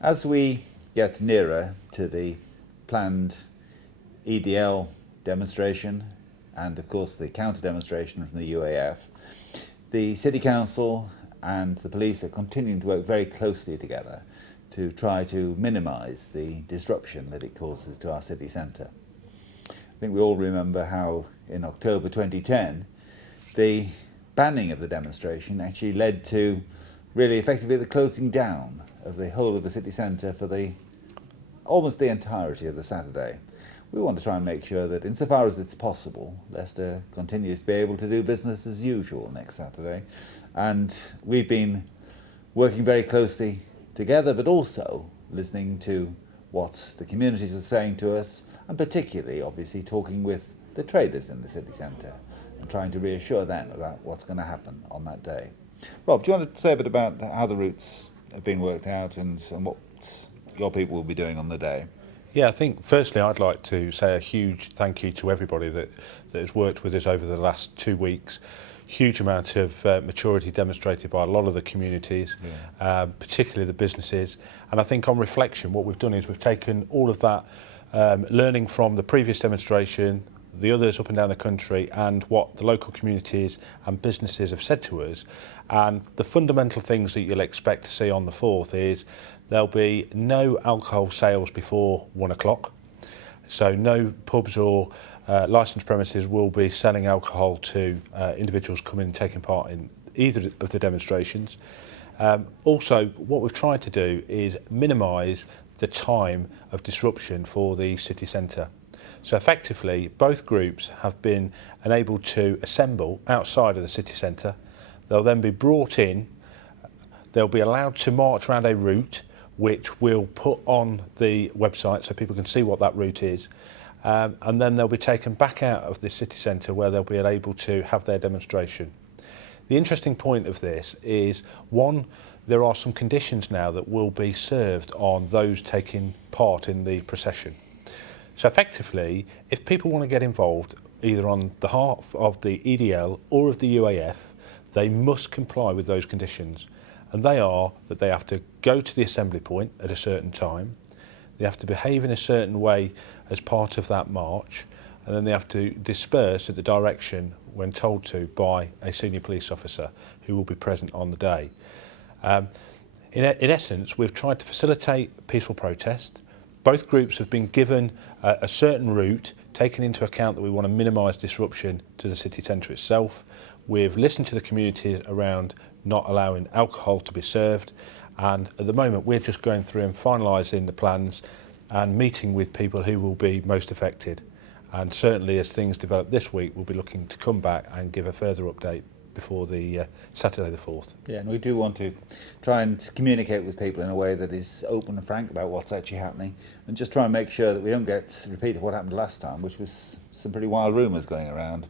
As we get nearer to the planned EDL demonstration and of course the counter demonstration from the UAF, the City Council and the police are continuing to work very closely together to try to minimise the disruption that it causes to our city centre. I think we all remember how in October 2010 the banning of the demonstration actually led to really effectively the closing down of the whole of the city centre for almost the entirety of the Saturday. We want to try and make sure that insofar as it's possible, Leicester continues to be able to do business as usual next Saturday. And we've been working very closely together, but also listening to what the communities are saying to us, and particularly obviously talking with the traders in the city centre and trying to reassure them about what's going to happen on that day. Rob, do you want to say a bit about how the routes have been worked out and what your people will be doing on the day? Yeah, I think firstly I'd like to say a huge thank you to everybody that has worked with us over the last 2 weeks. Huge amount of maturity demonstrated by a lot of the communities, particularly the businesses. And I think on reflection, what we've done is we've taken all of that learning from the previous demonstration, the others up and down the country, and what the local communities and businesses have said to us. And the fundamental things that you'll expect to see on the 4th is there'll be no alcohol sales before 1 o'clock. So no pubs or licensed premises will be selling alcohol to individuals coming and taking part in either of the demonstrations. Also, what we've tried to do is minimise the time of disruption for the city centre. So effectively, both groups have been enabled to assemble outside of the city centre. They'll then be brought in, they'll be allowed to march around a route which we'll put on the website so people can see what that route is. And then they'll be taken back out of the city centre where they'll be able to have their demonstration. The interesting point of this is, one, there are some conditions now that will be served on those taking part in the procession. So effectively, if people want to get involved either on behalf of the EDL or of the UAF, they must comply with those conditions. And they are that they have to go to the assembly point at a certain time, they have to behave in a certain way as part of that march, and then they have to disperse at the direction when told to by a senior police officer who will be present on the day. In essence, we've tried to facilitate peaceful protest. Both groups have been given a certain route, taking into account that we want to minimise disruption to the city centre itself. We've listened to the communities around not allowing alcohol to be served, and at the moment we're just going through and finalising the plans and meeting with people who will be most affected. And certainly as things develop this week, we'll be looking to come back and give a further update before the Saturday the 4th. Yeah, and we do want to try and communicate with people in a way that is open and frank about what's actually happening, and just try and make sure that we don't get a repeat of what happened last time, which was some pretty wild rumours going around.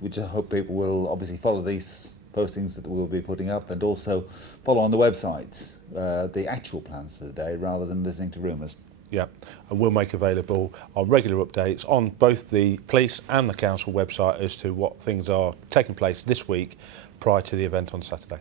We just hope people will obviously follow these postings that we'll be putting up, and also follow on the website the actual plans for the day rather than listening to rumours. Yeah, and we'll make available our regular updates on both the police and the council website as to what things are taking place this week prior to the event on Saturday.